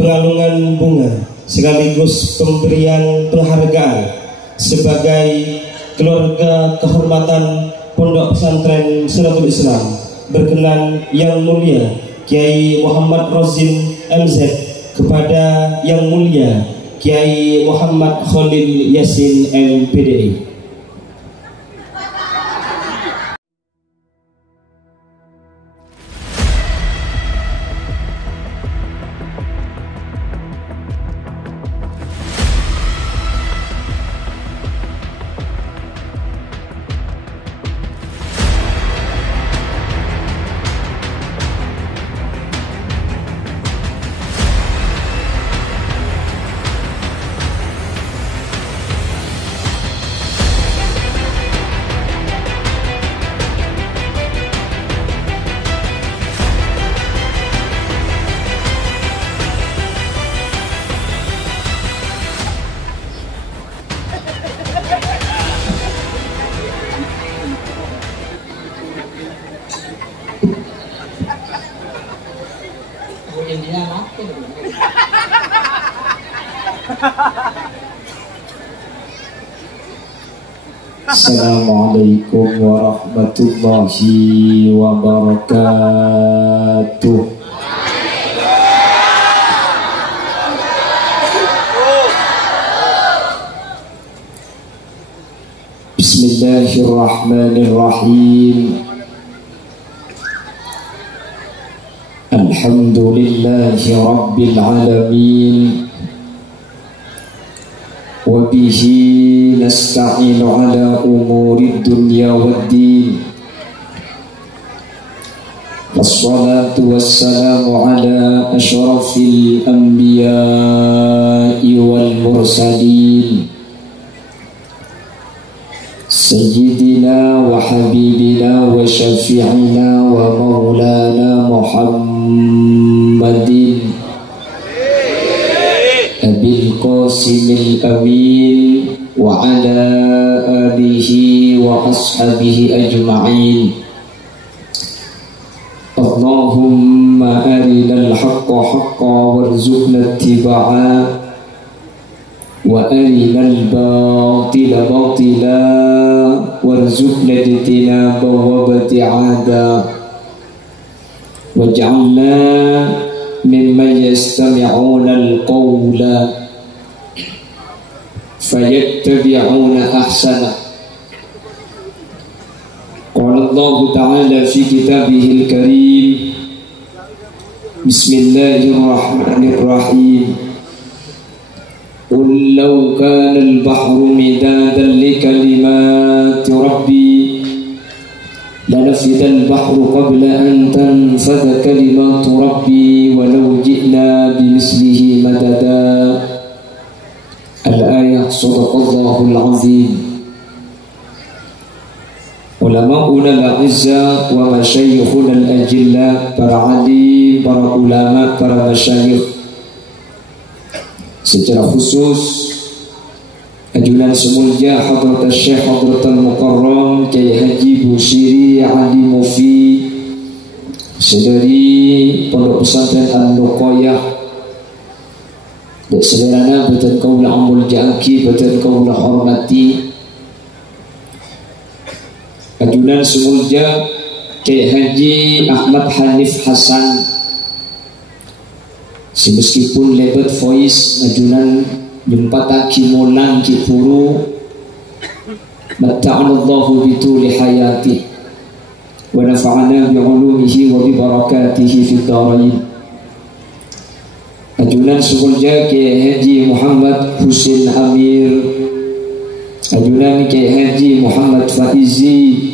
Pengalungan bunga sekaligus pemberian penghargaan sebagai keluarga kehormatan Pondok Pesantren Siratul Islam berkenan Yang Mulia Kiai Muhammad Rozin MZ kepada Yang Mulia Kiai Muhammad Khalil Yasin MPDI. Assalamualaikum warahmatullahi wabarakatuh. Bismillahirrahmanirrahim. Alhamdulillahi rabbil alamin. وبه نستعين على أمور الدنيا والدين والصلاة والسلام على أشرف الأنبياء والمرسلين سيدنا وحبيبنا وشفيعنا ومولانا محمد أبي القاسم الأمين وعلى آله وأصحابه أجمعين. اللهم أرنا الحق حقا وارزقنا اتباعه وأرنا الباطل باطلا وارزقنا اجتنابه وابتعاده واجعلنا ممن يستمعون القول فيتبعون أحسنه. قال الله تعالى في كتابه الكريم: بسم الله الرحمن الرحيم. قل لو كان البحر مدادا لكلمات ربي لنفد البحر قبل أن تنفذ كلمات ربي ولو جئنا بمثله مددا. الآية. صدق الله العظيم. Ulama'una al-'izza wa masyayikhuna al-ajilla, para alim, para ulama, para masyayikh, secara khusus ajunan semulja Hadrat Syekh Hadrat Al-Mukarram Kiai Haji Busiri Ali Mufi sedari Pondok Pesantren Al-Nuqayah dan sederhana betul kaulah amul jangki, betul kaulah hormati ajunan semulja Kiai Haji Ahmad Hanif Hasan, meskipun lebat voice ajunan jempataki molang kipuru matta'anallahu bituli hayati wa nafa'ana bi'ulumihi wa bibarakatihi fid dharain. Ajunan semulja Kiai Haji Muhammad Husin Amir, ajunan Kiai Haji Muhammad Faizi,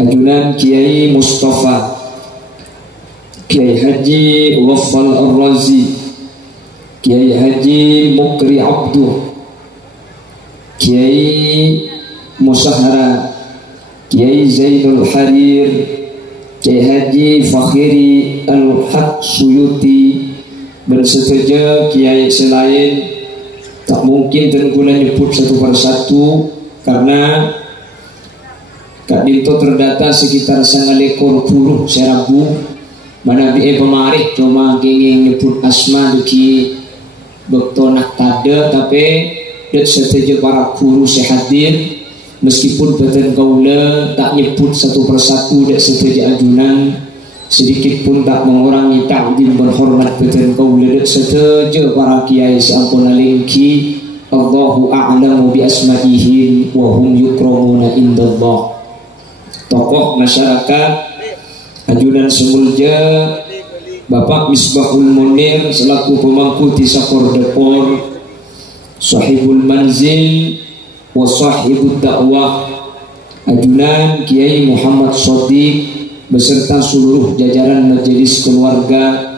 ajunan Kiai Mustafa, Kiai Haji Wafal Ar-Razi, Kiai Haji Mukri Abduh, Kiai Musahara, Kiai Zainul Harir, Kiai Haji Fakhiri Al-Haq Suyuti bersetuju kiai selain tak mungkin tentulah nyebut satu persatu karena Kak Dinto terdata sekitar 9 ekor buruh serabu mana biaya pemarih cuma ingin nyebut asma duki bektonak tade tapi dek setuju para guru sehadir meskipun beten kaula tak nyebut satu persatu dek setuju ajunan sedikit pun tak mengurangi ta'zim berhormat beten kaula dek setuju para kiai seampun alingki Allahu a'lamu bi asma'ihi wa hum yukramuna indallah. Tokoh masyarakat ajunan semulja Bapak Misbahul Munir selaku pemangku Tisakor Depor, sahibul manzil wa sahibud dakwah ajunan Kiai Muhammad Shodiq beserta seluruh jajaran majelis keluarga,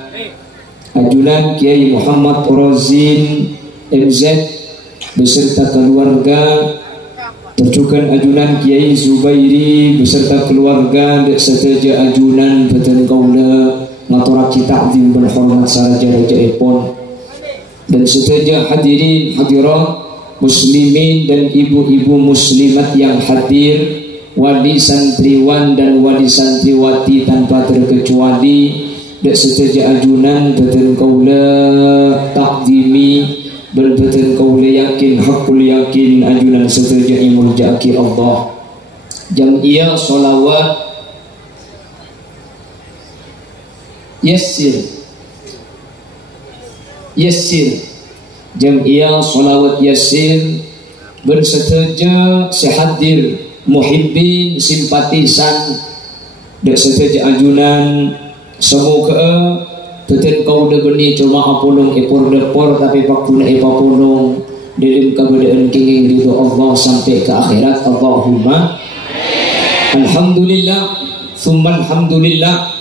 ajunan Kiai Muhammad Rozin MZ beserta keluarga, tercukan ajunan Kiai Zubairi beserta keluarga dek seteja ajunan beten kaula ngaturaki ta'zim berhormat saraja raja epon dan seteja hadirin hadirat muslimin dan ibu-ibu muslimat yang hadir, wali santriwan dan wali santriwati tanpa terkecuali dek seteja ajunan beten kaula ta'zimi berbeten kaula yakin hakul yakin ajunan setuju muljaki Allah jam'iyah sholawat yassir jam'iyah sholawat yassir bersetuju sehadir muhibbin simpatisan dek setuju ajunan semoga beten kau degeni cuma apulung epor depor tapi pakuna epapulung dalam keberadaan kenging ridho Allah sampai ke akhirat. Allahumma alhamdulillah summa alhamdulillah.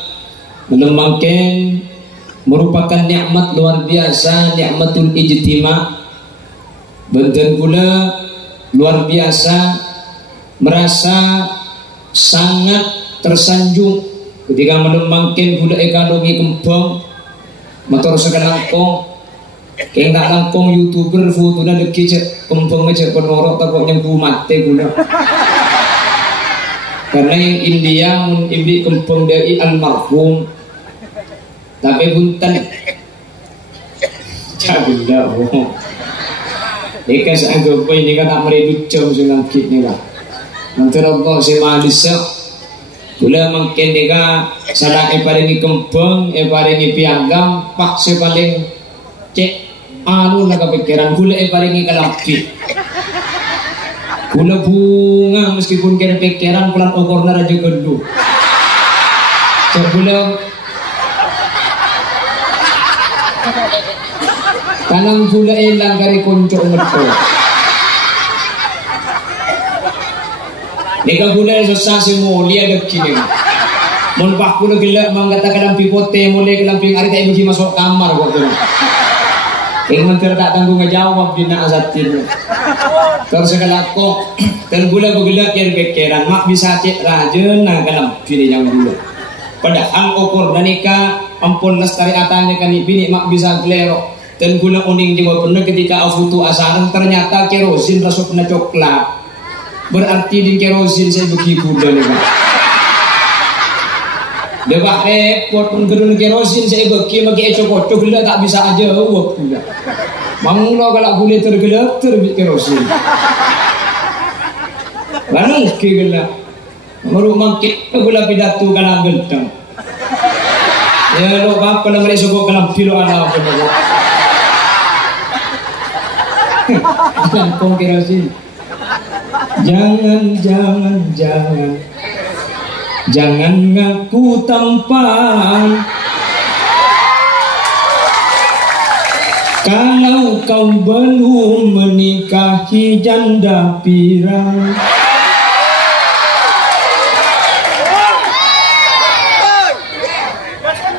Melemangkan merupakan nikmat luar biasa, nikmatul ijtima. Benten pula luar biasa merasa sangat tersanjung ketika melemangkan budak ekonomi kembang motor sekalangkong kayak nggak langkong youtuber foto na deki cek kembang aja penorok takut nyembuh mati gula karena yang India mun ibi kembang dari almarhum tapi bunten cabilah bohong ikas anggap ini kan tak meredut jam senang kitnya lah nanti Allah semalisa gula mungkin dia salah paringi kembang paringi piagam pak paling cek anu naga pikiran gula paringi kalampi gula bunga meskipun kena pikiran pelan okorna raja gendu cek gula tanam gula elang kari konco ngeto nika gula susah semua lihat dekini mun pak gula gila mengatakan lampi pote mulai ke lampi hari tak ibu masuk kamar kok tu yang menteri tak tanggung ngejawab dina azatin terus sekalako dan gula gula kira pikiran mak bisa cek rajin nah kalam pilih yang gula padahal ukur dan nika ampun lestari atanya kan bini mak bisa gelero dan gula uning juga pernah ketika afutu asaran ternyata kerosin rasukna coklat berarti di kerosin saya begitu gula nih pak debak repot pun gedung kerosin saya bagi cokot gula tak bisa aja uap gula manglo kalau gula tergelap terbit kerosin lalu ke gula meruk mangkit gula pidato kana gentang ya lo apa namanya sokok kana pilo ana apa jangan kerosin jangan ngaku tampan kalau kau belum menikahi janda pirang.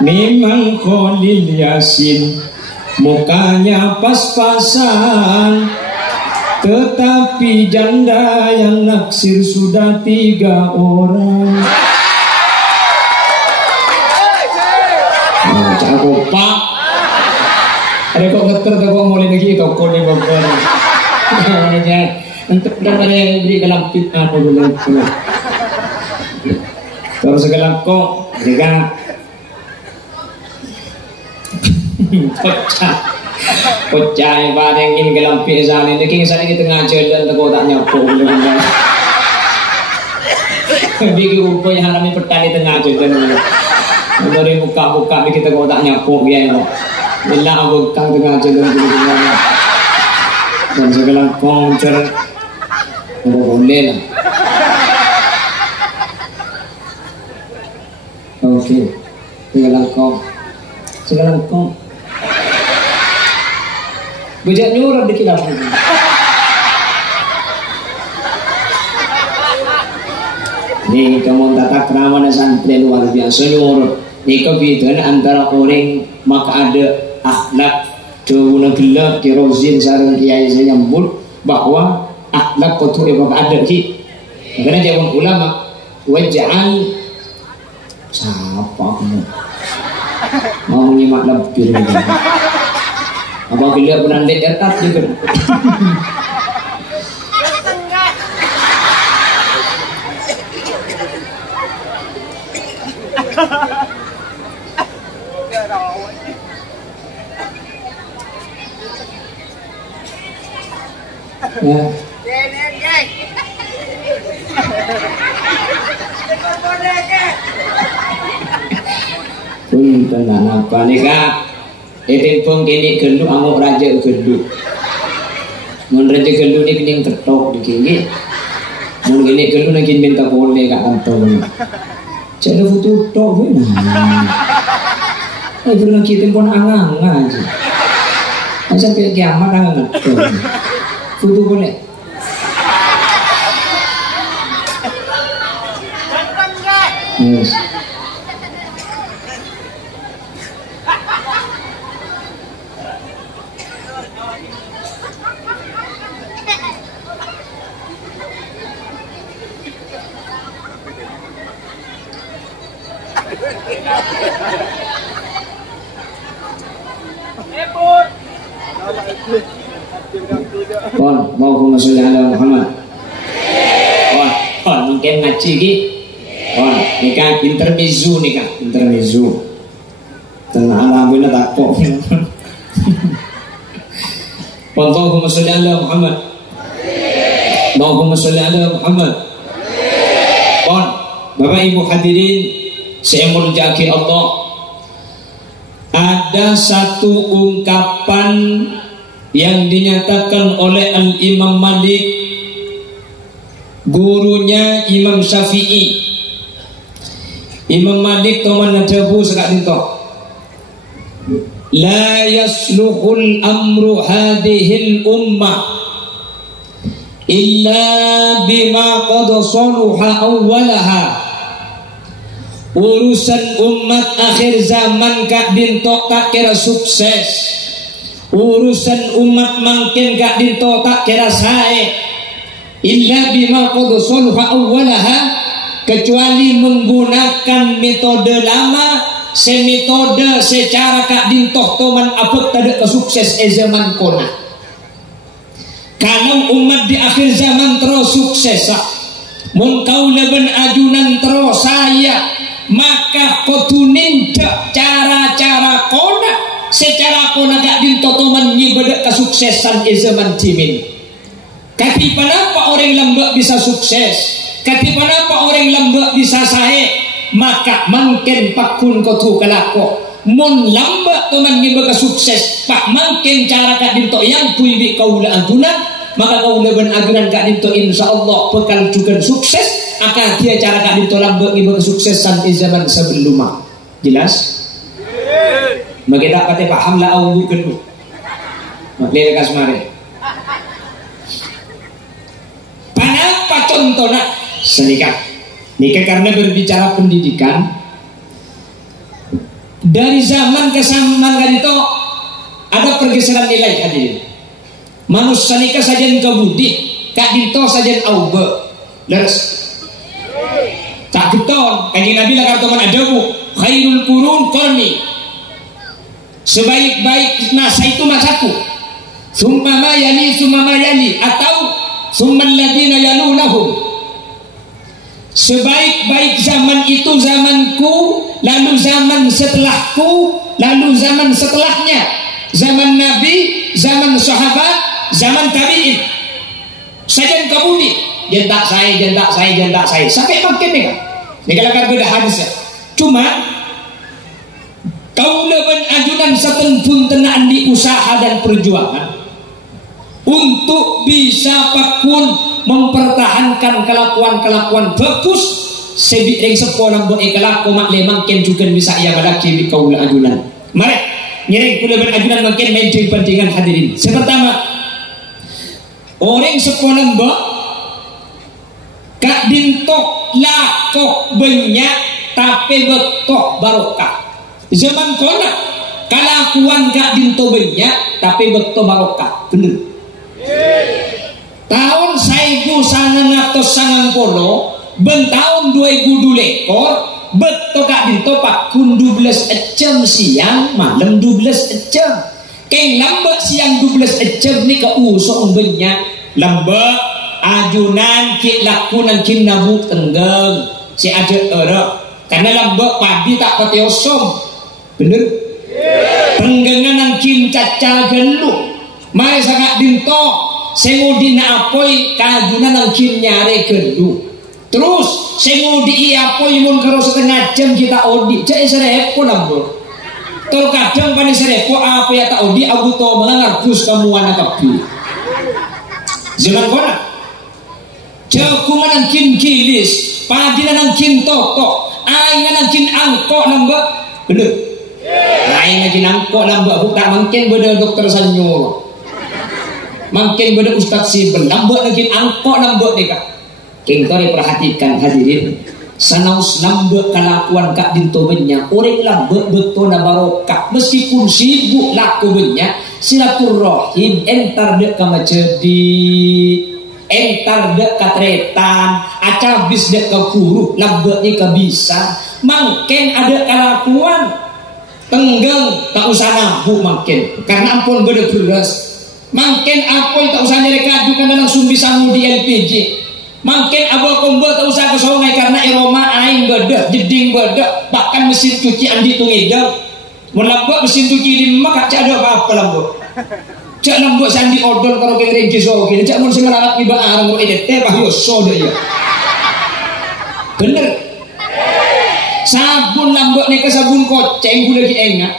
Memang Khalil Yasin mukanya pas-pasan, tetapi janda yang naksir sudah 3 orang. cak kompak. Ada kok ngeter tak kok mulai lagi toko ni bapak. Mana untuk mana yang beri dalam fitnah tu boleh. Terus segala kok juga pecah yang paling ingin dalam pizza ni. King saya kita ngajar dan tak kau tak nyapu. Bagi rupa yang harami petani tengah cerita ni. Dari buka-buka kita kau tak nyapu dia ni. Bila buka tengah cerita ni. Dan segala konser boleh lah. Okey, segala kau. Bejak nyurap di kilap ni. Ni kamu tata krama dan santri luar biasa nyuruh. Ni kebiasaan antara orang maka ada akhlak cewuna gelap kerosien sarang kiai saya nyambut bahwa akhlak kotor ebak ada ki. Karena jawab ulama waj'al siapa kamu mau nyimak lebih dulu. Apa gelap benar dekat juga. Ya. Pun tenang apa ni kak? Pun kini gelu amuk raja gelu. Mun raja gelu ni kini ketok di kini. Mun kini gelu nak kini minta boleh kak kantong. Jadi foto tok pun. Belum kita pun angang aja. Sampai kiamat angang tu. Foto boleh. Yes. Allahumma sholli ala Muhammad. Mungkin ngaji ki. Nikah intermezzo nikah intermezzo. Tenang alhamdulillah tak kok. Allahumma sholli ala Muhammad. Allahumma sholli ala Muhammad. Bapak Ibu hadirin saya muliakan Allah. Ada satu ungkapan yang dinyatakan oleh Al-Imam Malik, gurunya Imam Syafi'i. Imam Malik teman najabu sekat dinto. La yasluhul amru hadihil ummah illa bima qad saluha awwalaha. Urusan umat akhir zaman kak dinto tak kira sukses. Urusan umat makin kak dinto tak kira sae illa bima qad saluha awwalaha, kecuali menggunakan metode lama, semetode secara kak dinto toman apot tidak kesukses zaman kona. Kalau umat di akhir zaman terus sukses, mun kau leben ajunan terus saya, maka kotunin cara-cara kona secara kona gak dintotoman nyibedak kesuksesan zaman timin. Kati kenapa orang lembek bisa sukses? Kati kenapa orang lembek bisa sahe? Maka mungkin pakun kotu kelako. Mun lembek teman nyibedak sukses, pak mungkin cara gak dinto yang kuibi kaula antunan, maka kaula ben agunan gak dinto insyaallah bekal juga sukses. Akan dia cara gak dinto lembek nyibedak suksesan zaman sebelumnya. Jelas? Bagi tak kata paham lah awal kedua. Lihat kasmare. Kenapa contohnya senikah? Nikah karena berbicara pendidikan. Dari zaman ke zaman kan itu ada pergeseran nilai hadirin. Manusia nikah saja kebudi, kak dinto saja aube. Leres. Tak betul. Kanjeng Nabi lah kata mana adamu khairul qurun qarni. sebaik-baik nasa itu masaku, summa ma yali, atau summa alladziina yalunahum, sebaik-baik zaman itu zamanku, lalu zaman setelahku, lalu zaman setelahnya, zaman Nabi, zaman sahabat, zaman tabi'in, sajen kabudi, jentak saya, sampai makin mereka. Ini kalau beda hadisnya. Cuma kaula ban ajunan saben puntenaan di usaha dan perjuangan untuk bisa pakun mempertahankan kelakuan-kelakuan bagus sebik ring sekolah buat kelaku mak lemang ken juga bisa ia balaki di kaula ajunan. Mari nyereng kula ban ajunan makin main pentingan hadirin. Pertama, orang sekolah mbak kak dintok lakok banyak tapi betok barokah. Zaman kona kelakuan kak dinto banyak tapi betok barokah. Bener. Tahun 1990 ben tahun 2002 ekor betok kak dinto pakun 12 jam siang malam 12 jam. Keng lambat siang 12 jam ni ke usong banyak lambat ajunan ki lakunan kin nabu tenggeng si ada era karena lambat padi tak patiosom. Bener. Penggengan nang kin cacal gelu mari sangat dinto semudina apoi kajunan nang kin nyare gelu terus semudi apoi mun karo setengah jam kita odi cek serepo lambat tol kadang pani serepo apa ya tak odi abu to mangarbus kamu anak kapi zaman kona jakungan nang kin kilis padinan nang kin toto aingan nang kin angkok nambah bener lain lagi angkok nambah bukan mungkin beda dokter Sanyo mungkin beda Ustaz Sibel nambah lagi angkok nambah deka kita perhatikan hadirin sanaus nambah kelakuan kak dinto banyak orang lambah betul na barokah meskipun sibuk laku banyak silaturahim entar dek kama jadi entar dek katretan acabis dek ke guru labet ni ke bisa mungkin ada kelakuan tenggang tak usah nabu makin karena ampun beda beras makin ampun tak usah nyari kaju karena langsung bisa di LPG makin abal kombo tak usah ke sungai karena aroma aing beda jeding beda bahkan mesin cuci andi tungidang melambak mesin cuci di mak cak ada apa-apa lambak cak lambak sandi odol karo keng regi so gini cak mun sing ngelarat iba arang ro edete bah yo so dia bener. Sabun lambak ni ke sabun koceng gula lagi enggak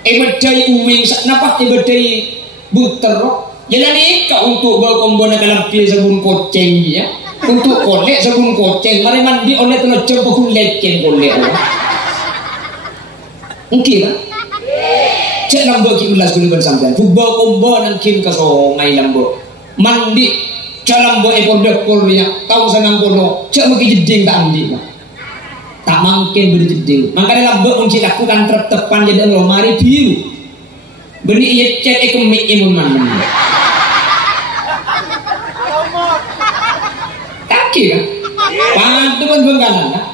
bedai uwing napa bedai buter jalan ni kau untuk berkombona dalam pil sabun koceng ya untuk kolek sabun koceng mari mandi oleh telah coba kuleken kolek mungkin lah cek lambak ki ulas gula bersampai fubah kombo nangkin ke songai lambak mandi cek lambak ekor dekor ya tahu senang kono cek maki jeding tak andi tak mungkin berjeding makanya lambak unci lakukan tertepan jadi lemari biru beri ia cek ekemik imun mana kaki kan pantu pun bengkalan kan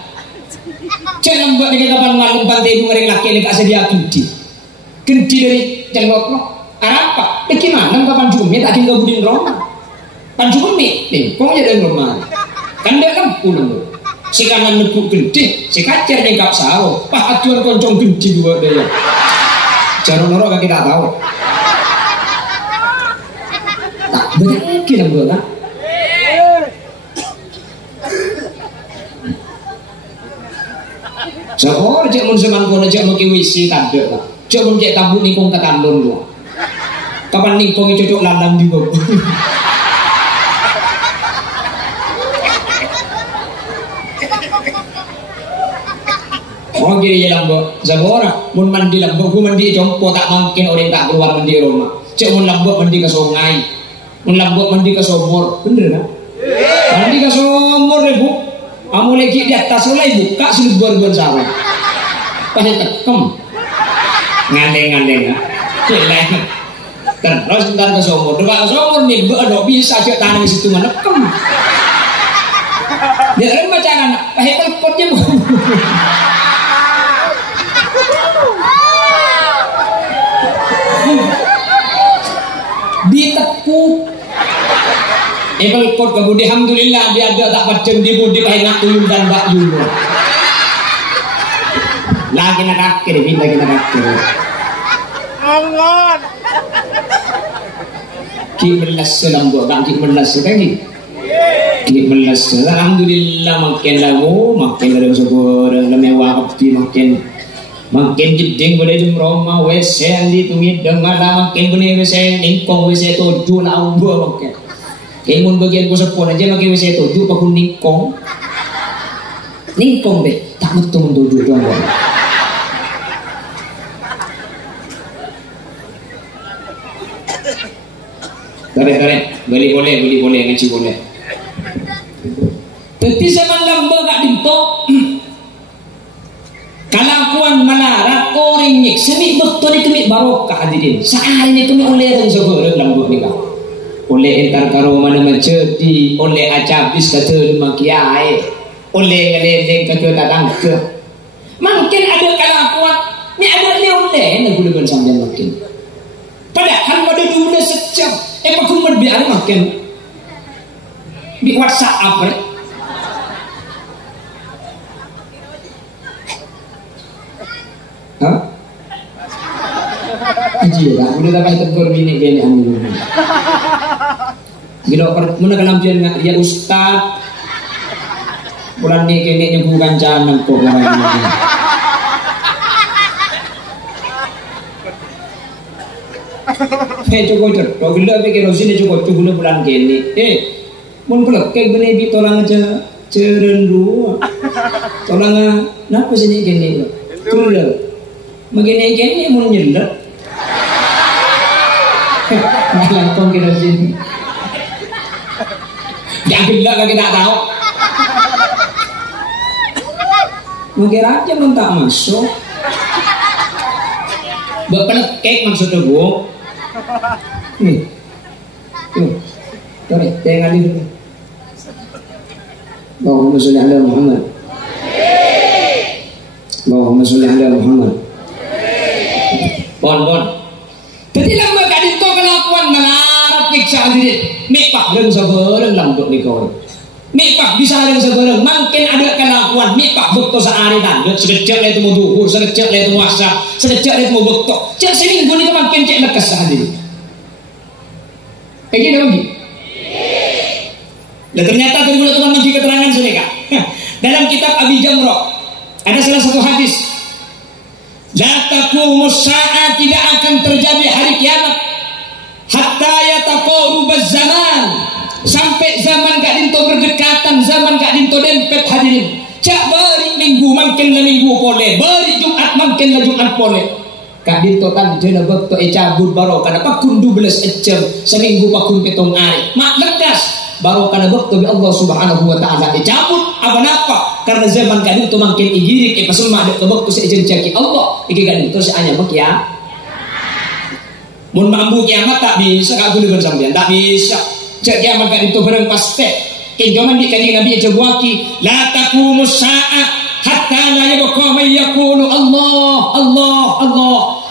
cek lambak ni kapan malam pantai ibu ngering laki ni tak sedia kendi dari jenglot no apa gimana kapan cumi tak tinggal budin Roma pan cumi nih kok jadi Roma kan dia kan pulang si kanan nebuk gede, si kacer nih kap sahur, pak acuan koncong gede dua daya. Jangan norok kaki tak tahu. Tak berarti lah bukan? Seorang cek mun seman kono cek mau kiwisi tanda lah, cek mun cek tabu nikung ketandon lah. Kapan nikung cocok landang di bawah. Oh kiri jalan bo, zabora, mun mandi lambok, mun mandi jompo tak mungkin orang tak keluar mandi rumah. Cek mun lambok mandi ke sungai, mun lambok mandi ke sumur, bener kan? Mandi ke sumur ibu, kamu lagi di atas mulai buka seluruh sawah, pada tekem, ngandeng kan? Cek terus ntar ke sumur, depan sumur nih, ada bisa cek tanah di situ mana tekem. Dia kan bacaan, hebat potnya bu. Apple pot ke budi alhamdulillah dia ada tak pacen di budi kayak nak tuyul dan bak yul. Lagi nak kakir pindah kita kakir. Allah. Ki melas selam buat kaki melas lagi. Ki melas alhamdulillah makin lagu makin ada seorang lemewah kopi makin jeding boleh jumroma wc andi tumit dengar makin boleh wc ningkong wc tujuh lau dua makin. Kemun bagian ko sepon aja makin wc tujuh pakun ningkong deh tak betul tujuh doang. Tarik, beli boleh, ngaji boleh. Tapi zaman lamba gak dinto, kalakuan melarat orang nyek seni betul ni kemik barokah hadirin. Saat ini kemik oleh dan segera lamba ni kah. Oleh entar karo mana mencedi, oleh acabis kata lima kiai, oleh ngeleleng kata datang ke. Mungkin ada kalakuan, ni ada ni oleh nak guna sambil makin. Padahal pada dulu sejam. Pakun berbiar makin di WhatsApp apa? Hah? Aji lah, udah tak kaya tegur bini gini anu. Bila mana kalau dia nak dia ustaz, bulan ni kini bukan jangan kok orang ini. Cukup kalau gila pikir rosin cukup bulan gini. Mun pelak kayak bini bi tolong aja cerendu. Tolong napa sini gini lo? Gila. Begini gini mun nyelak. Malah kong kira sini. Jangan gila kaki tak tahu. Mungkin aja mun tak masuk. Bapak kek maksudnya bu. Nih, tuh, tengah di sini. Allahumma sholli ala Muhammad. Allahumma sholli ala Muhammad. Bon. Jadi lama kali tu kelakuan melarat nyiksa hadirin. Mepak dan seberang lambuk ni kau. Mepak bisa dan seberang. Makin ada kelakuan. Mepak betul sehari tanda. Sekejap lah itu mau duhur, sekejap lah itu mau asap, sekejap lah itu mau betul. Cek sini pun itu makin cek lekas hadirin. Kayak gini lagi. Dan ternyata tadi boleh teman bagi keterangan sini kak. Dalam kitab Abi Jamrah ada salah satu hadis. La taqumus sa'a, tidak akan terjadi hari kiamat hatta yataqarubaz zaman, sampai zaman gak dinto berdekatan, zaman gak dinto dempet hadirin. Cak beri minggu makin la minggu boleh, beri Jumat makin la Jumat boleh. Kak dinto tan jena bekto cabut baro kana pakun 12 jam seminggu pakun petong hari. Mak lekas baro kana bekto bi Allah Subhanahu wa taala cabut apa napa? Karena zaman kak dinto makin igirik pasema ada ke bekto sejen caki Allah. Iki kak dinto seanya bek ya. Mun mambu kiamat tak bisa kak guna sampean, tak bisa. Cak kiamat kak dinto bareng paste. Kenjoman di kanjeng Nabi jawaki la taqumus sa'a hatta la yabqa man yaqulu Allah.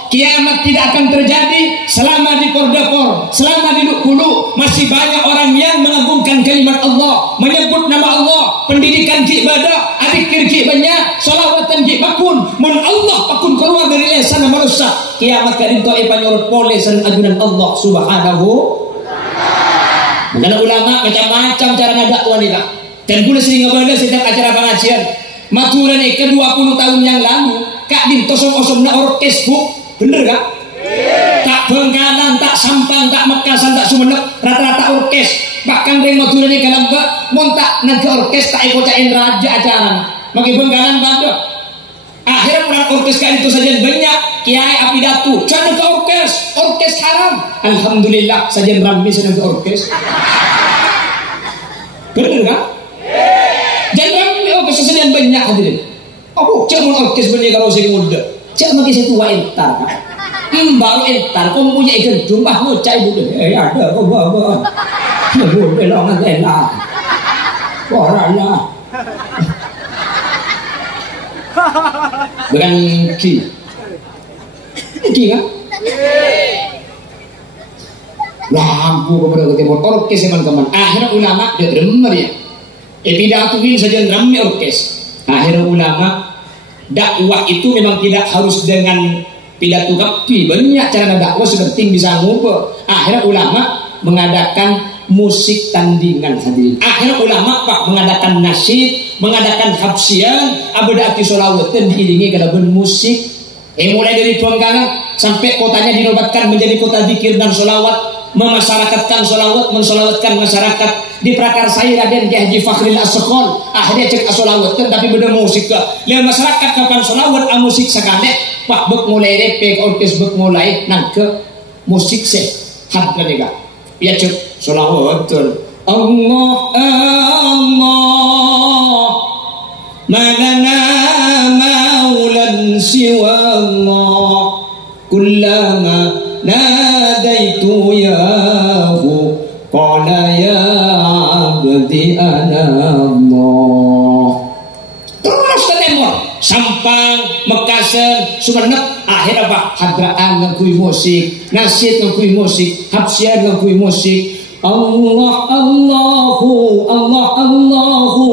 Kiamat tidak akan terjadi selama di pordapor, selama di dukulu masih banyak orang yang mengagungkan kalimat Allah, menyebut nama Allah, pendidikan ki ibadah, adikir ki banyak, salawatan ki bakun, mun Allah bakun keluar dari lisan manusia. Kiamat kadin to panyorot pole san ajunan Allah Subhanahu. Dan ulama macam-macam cara dakwah ni kak. Dan guna sering ngabaga setiap acara pengajian. Maturan ni ke 20 tahun yang lalu, kak din tosom-osom na orkes bu. Bener kak? Tak Bengkalan, tak Sampang, tak Mekasan, tak Sumenep, rata-rata orkes. Bahkan dari Maturan ni kalau mbak, montak nanti orkes tak ikocain raja acara. Maki Bengkalan pada. Akhirnya orang orkes kali itu saja banyak. Kiai api datu, jangan ke orkes haram. Alhamdulillah saja ramai sedang ke orkes. Bener kak? Jangan ramai orkes saja banyak hadirin. Oh, jangan orkes banyak kalau saya muda. Cak maki saya tua entar kan? Baru entar, kau punya ikan jumlah ngocai bukan? Ada, kau bawa. Nggak belongan enak. Korana. Bukan ki kan? lampu kepada ke timur orkes teman-teman. Akhirnya ulama dia demer ya. Pidatuin saja rame orkes. Akhirnya ulama dakwah itu memang tidak harus dengan pidato kapi, banyak cara dakwah seperti bisa ngubah. Akhirnya ulama mengadakan musik tandingan hadirin. Akhirnya ulama pak mengadakan nasyid, mengadakan habsian, abadati solawatan diiringi dengan musik. Mulai dari Bengkala sampai kotanya dinobatkan menjadi kota zikir dan solawat, memasyarakatkan solawat, mensolawatkan masyarakat. Di Prakarsai Raden Ki Haji Fakhril As-Sekol akhirnya cek solawatan tapi beda musik ke. Lihat masyarakat kapan solawat musik sekali pak bek mulai repek orkes bek mulai nang ke musik se harga dega. Ya cek solawat Allah Allah malana maulan siwa Allah kullama nadaitu yahu qala ya abdi ana Allah. Terus ke timur Sampang, Mekasen, Sumenep. Akhirnya pak hadraan ngakui musik, nasyid ngakui musik, habsian ngakui musik. Allah Allahu Allah Allahu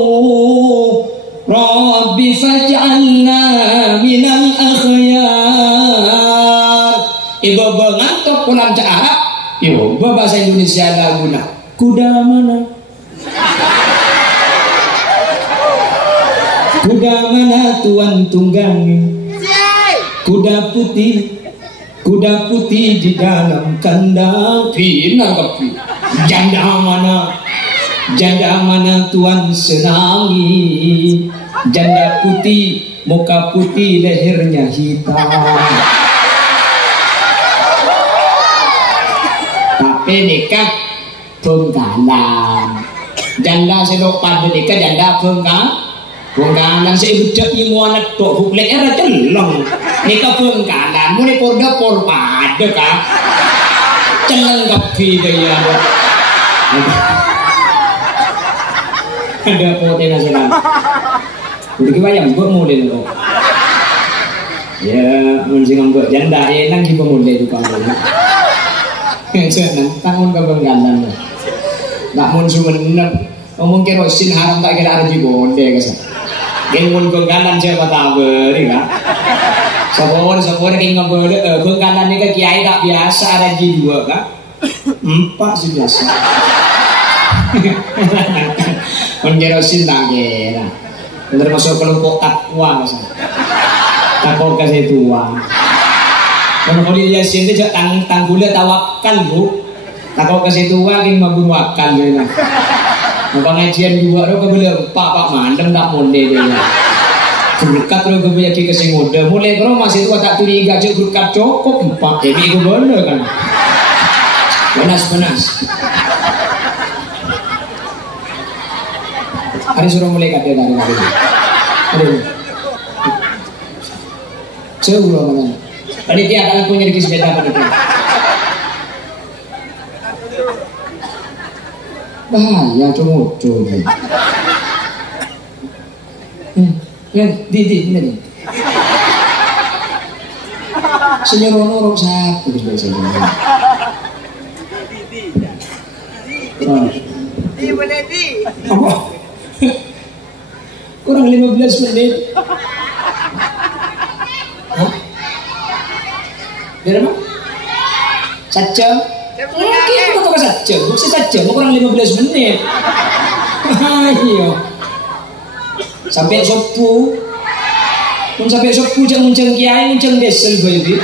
Rabbi faj'alna minal akhyar. Ibu ngantuk pulang ke Arab. Ibu bahasa Indonesia laguna. Kuda mana? Kuda mana tuan tunggangi? Kuda putih di dalam kandang. Pinar kapi. Janda mana tuan senangi? Janda putih, muka putih, lehernya hitam. Tapi nikah Bengkalan. Janda selok pada nikah janda Bengkalan saya budak imu anak tok buklek era celeng. Nikah Bengkalan mulai porda por pada kah? Celeng kapi dia. Ada poten nasional. Udah kebayang buat mulai loh. Ya, mungkin ngambek janda enak kita mulai itu kamu. Jangan tangun ke Bengkalan. Tak mun Sumenep, ngomong kerosin haram tak kira arji bonde kesan. Gengun Bengkalan siapa tahu beri kan? Sabor yang ngabel Bengkalan ni ke kiai tak biasa arji dua kan? 4 sih biasa. Mun kerosin tak kira. Termasuk kelompok takwa kesan. Takwa kasih tua. Kalau dia sini cak tanggulnya tawakal bu. Takut kasih tua yang mabun wakal je lah. Pengajian dua tu kebelah pak mandem tak mondeh dia. Berkat tu kebelah kita kasih muda. Mulai kalau masih tua tak curiga cak berkat cokok empat. Jadi itu boleh kan. Panas. Hari suruh mulai kata dari hari. Aduh. Jauh mana? Tadi dia akan punya di sepeda pada dia. Bahaya cuma muncul. Di ini. Senyorong siapa biasanya? Di. Apa? Kurang 15 menit. Dari mana? Sajam? Mungkin betul kan sajam? Bukan sajam, kurang 15 menit. Ayo. Sampai sopu. Sampai sopu jangan muncang kiai, muncang desel bayi.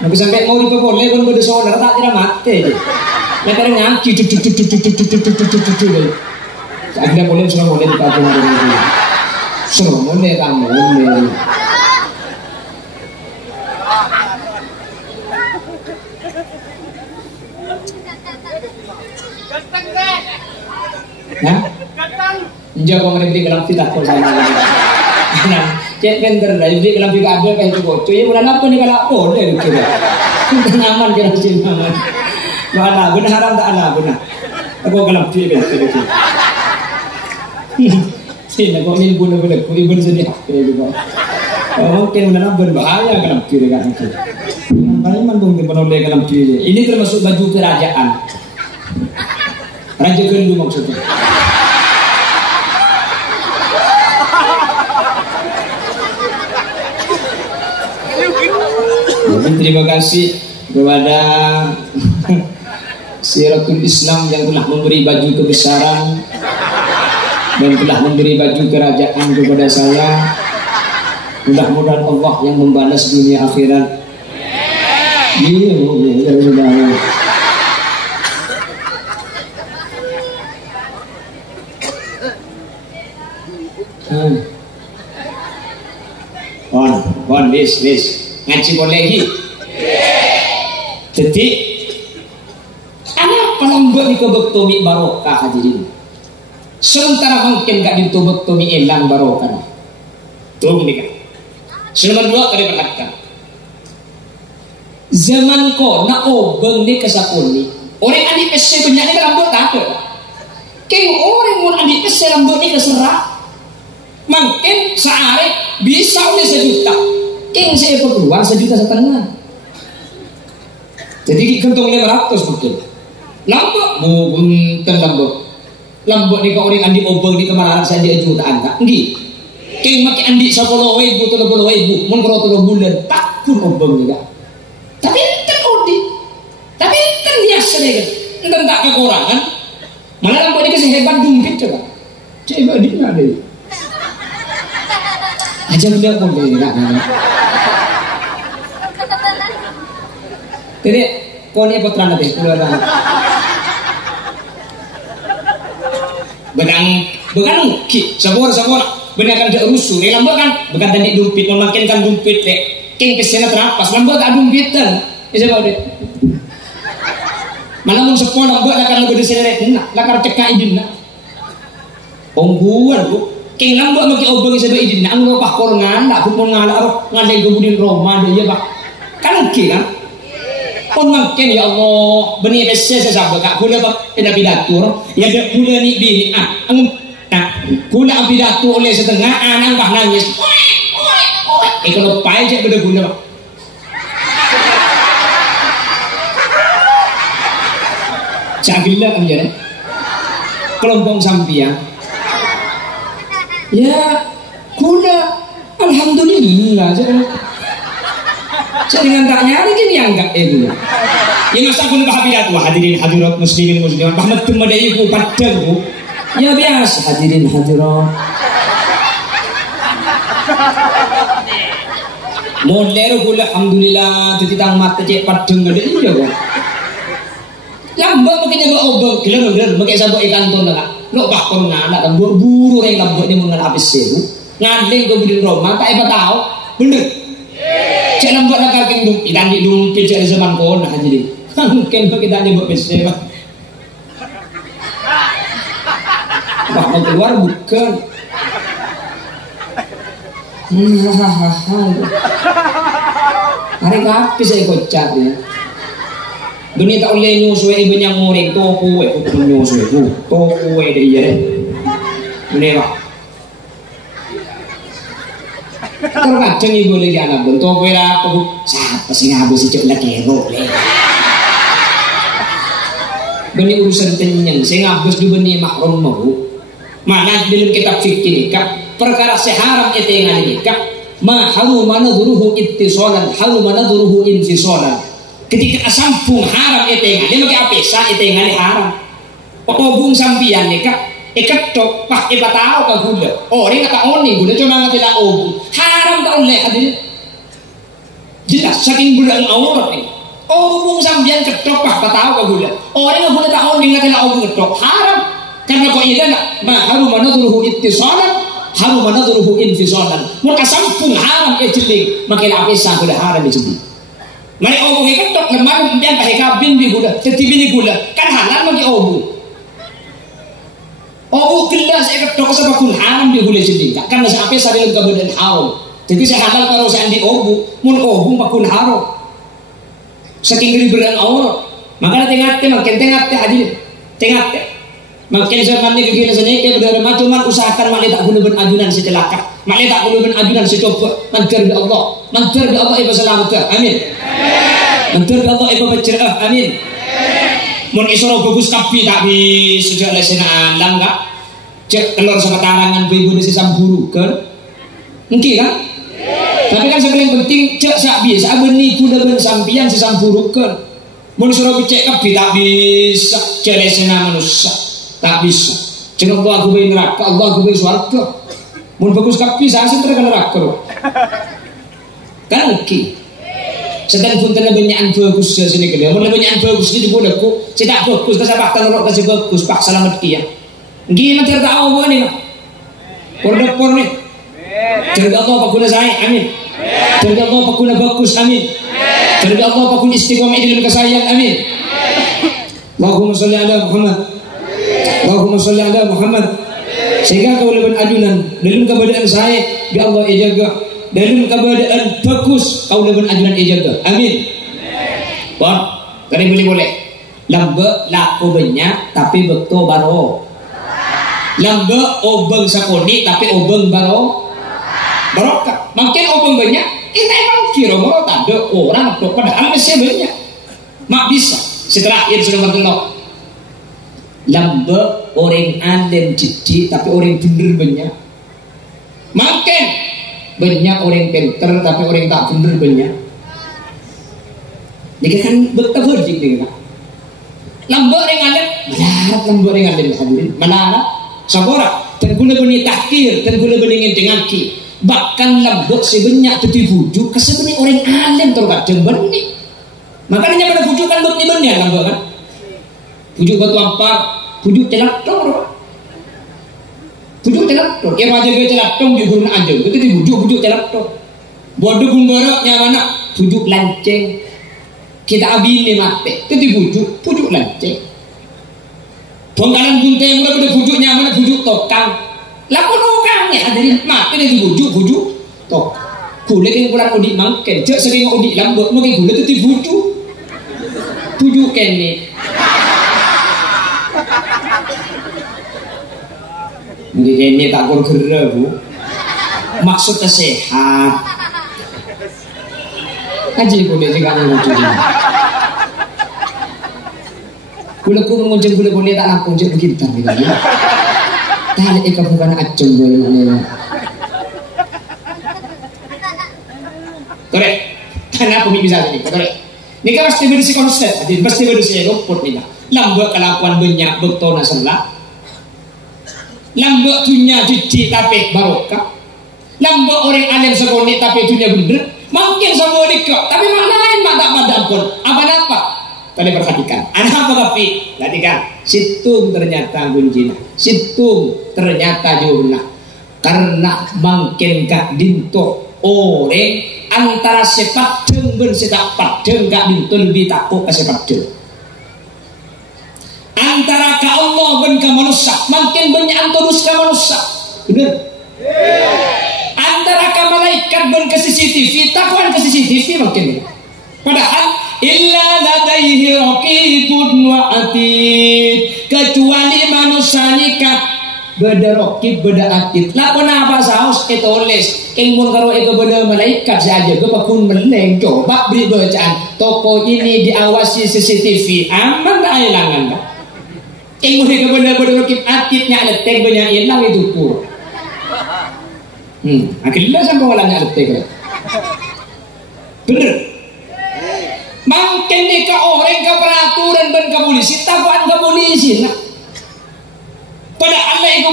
Nabi sampai mau diperboleh pun pada saudara tak kira mati. Lepas ngaki akhirnya boleh sudah boleh dipakai sudah boleh kamu boleh. Nah, Injak kau menjadi kelam tidak kau sama lagi. Nah, cek kenter lah, jadi kelam tidak ada kayak itu kau. Cuy, bulan apa nih kalau boleh kita? Kita aman kita sini aman. Mana benar haram tak ada benar. Aku kelam tidak betul. Sini kau ini bunuh benar, kau ini sedih. Mungkin benar berbahaya kelam tidak kan? Bagaimana mungkin menoleh dalam diri? Ini termasuk baju kerajaan. Raja Gendu maksudnya. Terima kasih kepada Siratul Islam yang telah memberi baju kebesaran dan telah memberi baju kerajaan kepada saya. Mudah-mudahan Allah yang membalas dunia akhirat. This ngaji boleh lagi. Jadi anak pelambut ni kebektomi barokah hadirin. Sementara mungkin gak ditubektomi elang barokah. Tuh ni kan. Nomor 2 kali berkata. Zaman ko na obeng ni kasapun ni. Orang andi pese banyak ni rambut tak ada. Keng orang mun andi pese rambut ni keserak. Mungkin sehari bisa oleh 1 juta. Keng saya perluan 1,5 juta. Jadi kentong 500 mungkin. Lambut bunten lambut ni kau orang andi obeng ni kemana saja jutaan tak? Nggih. Keng maki andi 10.000 30.000 mun kalau 3 bulan takun obeng ni kak. Tapi enten odi. Tapi enten dia sedek. Enten tak kekurangan. Malah lambut ni kasih hebat dumpit coba. Coba dia ada. Aja benda pun dia nak. Jadi kau ni putra nabi keluar. Begang ki sabor benar kan rusuh. Lambut kan bekan tadi dumpit memakinkan dumpit dek. King kesana terapas lambut tak dumpitan. Bisa bawa dek. Malah mun sepon lambut akan lebih diseret nak lakar cekak idin nak. Ongguan tu. King lambut maki obeng sebe idin nak anggo pak korongan tak pun ngala roh ngandai kemudian Roma dia pak. Kan ki kan. Pun makin ya Allah benih besi sesabak kak kula pak tidak pidatur ya ada kula ni bini nah kula pidatur oleh setengah anak bah nangis kalau pai cek beda guna pak cagila kan ya kelompok sampian ya kula alhamdulillah saya dengan tak nyari kan yang enggak itu ya masa aku lupa hadirin hadirat muslimin muslimat bahmat tumadai ku padang ku ya biasa hadirin hadirat model gula alhamdulillah titang mata cek padang ada iya kok lambat makanya bawa obeng gelar pakai sabuk ikan ton lah lo bakor nganak buru yang lambat ni mengenal habis seru ngadeng kemudian Roma tak apa tahu bener cek lambat nak kaki dumpi dan di dumpi cek zaman kona jadi mungkin kita ni buat besi bah mau keluar bukan hari kapi saya kocak ya dunia tak boleh nyusul ibu yang ngoreng toku aku nyusul toku dia iya deh ini pak terkadang ibu lagi anak bentuk kira aku siapa sih ngabis cek lagi kero benih urusan tenyang saya ngabis di benih mahrum mau mana dalam kitab fikih ni kak perkara seharam itu yang ini kak ma haru mana duruhu ittisalan haru mana duruhu infisalan ketika sampung haram itu yang ini bagi apa sah itu yang ini haram obung sampian ni kak ikat tok pak iba tahu ka gula orang kata oni gula cuma nggak tidak obung haram tak oleh hadirin jelas saking bulan aurat ni obung sampian ketok pak tahu ka gula orang nggak boleh tak oni nggak tidak obung ketok haram karena kau ini nak haru mana duruhu ittisalan haru mana duruhu infisalan muka sampung haram jeling makin apa sah gula haram jeling mereka obung ketok lemah kemudian pakai kabin di gula tetibini gula kan halal bagi obung oh kelas saya ketok sama kun haram dia boleh sedih karena sampai saya dalam kebenaran haram jadi saya halal kalau saya di obu mun obu pakun haram saking ribuan aurat makanya makin tengah hadir tengah makin zaman ni kegila seni ke berdara macam usahakan maknya tak guna ajunan secelaka maknya tak guna ajunan secoba mantir Allah ibu selamat amin Mentur Allah ibu bercerah, amin. Mun isoro bagus kapi tak bis sejak lesenaan lang kak. Cek telur sama tarangan ibu di sisam buru kan? Mungkin kan? Tapi kan yang penting cek sak biasa benih kuda ben sampian sisam buru kan. Mun isoro cek kapi tak bisa cek lesenaan manusia tak bisa. Cek Allah aku beri neraka, Allah aku beri swarga. Mun bagus kapi saya terkena neraka. Kan mungkin. Sedang pun telah banyak bagus sini ke dia. Mulai banyak bagus ni juga aku. Saya tak bagus. Saya bakal nak kasih bagus. Pak selamat kia. Gimana cerita awak ni? Pordepor ni. Cerita Allah apa guna saya? Amin. Cerita Allah apa guna bagus? Amin. Cerita Allah apa guna istiqomah dalam kesayang? Amin. Allahumma salli ala Muhammad. Allahumma salli ala Muhammad. Sehingga kau lebih ajunan dalam keadaan saya. Ya Allah jaga. Dalam keadaan bagus kau lebih ajunan jaga. Amin. Bon, tadi boleh. Lambe laku banyak tapi betul baro. Lambe obeng sakoni tapi obeng baro. Barokah. Makin obeng banyak, kita emang kira mau tak ada orang tu padahal masih banyak. Mak bisa. Setelah ini sudah berkelok. Lambe orang alim jijik tapi orang bener banyak. Makin banyak orang pinter tapi orang tak bener banyak. Jadi kan betul jika lambat orang alim melarat, lambat orang alim hadirin melarat sabora dan guna beni takdir dan guna beni ngentengaki bahkan lambat sebanyak tu dibujuk kesebenarnya orang alim terkadang benih makanya pada bujuk kan benih lambat kan bujuk batu ampar bujuk celak bujuk telaptor, yang wajib dia telaptor di guna aja, itu dibujuk telaptor. Bodoh gumbaraknya mana? Bujuk lanceng. Kita abini mati, itu bujuk lanceng. Bongkaran buntai mula pada bujuknya mana? Bujuk tokang. Lakon tokangnya ada di mati dia dibujuk tok. Kulit yang pulang udik mangken, cek sering udik lambut, mungkin kulit itu bujuk kene. Ini tak gerah bu. Maksudnya sehat. Kaji boleh juga mengucap. Kuliku mengucap boleh tak langsung jadi begitu kita. Tali ikan bukan acung boleh mana. Korek. Kenapa bisa jadi? Korek. Ini kan pasti berisi konsep. Jadi pasti berisi rumput ni lah. Lambat kelakuan banyak betul nasalah. Lambat dunia jijik tapi barokah. Lambat orang alim sekolah tapi dunia bener. Mungkin semua dikok, tapi makna lain mata pun. Apa? Tadi perhatikan. Ada apa tapi? Perhatikan. Situng ternyata kuncinya. Situng ternyata jurnah. Karena mungkin gak dinto orang antara sepak jengben sepak padeng gak dinto lebih takut ke sepak jeng. Antara ke Allah dan ke manusia makin banyak antarus ke manusia benar antara ke malaikat dan ke CCTV takwan ke CCTV makin padahal illa ladaihi raqibun wa atid kecuali manusia nikah beda raqib beda atid lakon apa saus tulis ing mun karo eko beda malaikat saja ke pakun meleng coba beri bacaan toko ini diawasi CCTV aman tak ilangan tak Ing mereka benar-benar rakib atitnya letek banyak hilang itu pur. Akhirnya sampai walanya letek. Bener. Makin deka orang ke peraturan dan ke polisi, tapuan ke polisi. Nah. Pada Allah itu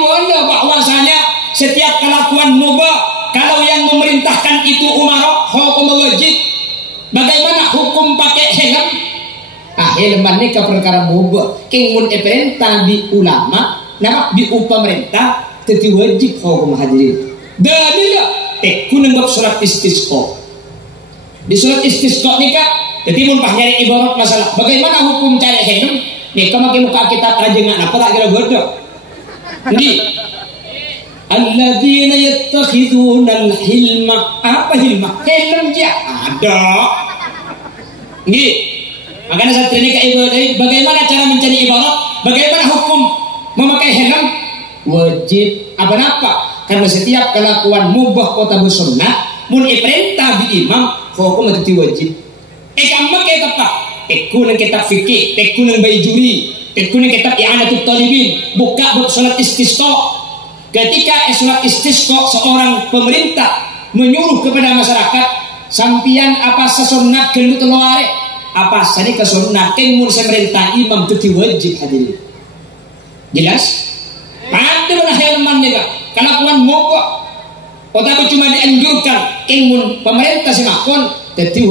bahwasanya setiap kelakuan mubah kalau yang memerintahkan itu umara hukum wajib. Bagaimana hukum pakai helm? Helman ni ke perkara mubah. King mun perintah di ulama, nama di pemerintah tetapi wajib hukum hadirin. Dalilnya kunang bab surat istisqa. Di surat istisqa ni kak, jadi mun pah nyari ibarat masalah. Bagaimana hukum cari helm? Ni kau makin muka kita aja nggak apa tak kira bodoh. Jadi alladzina yattakhiduna al-hilma apa hilma? Helm dia ada. Ni makanya saya tanya ke ibu tadi, bagaimana cara mencari ibarat? Bagaimana hukum memakai helm? Wajib apa? Karena setiap kelakuan mubah kota bersunnah, mun perintah di imam, hukum itu wajib. Kamu ke tepat. Teku nang kitab fikih, teku nang bayi juri, teku nang kitab i'anatut talibin, buka bab salat istisqa. Ketika salat istisqa seorang pemerintah menyuruh kepada masyarakat, sampian apa sesunat gendut luare, apa sani kesunnatin mun semerintah imam itu wajib hadirin. Jelas? Pada helman juga. Kalakuan mogok. Otak cuma dianjurkan, mun pemerintah semakon teti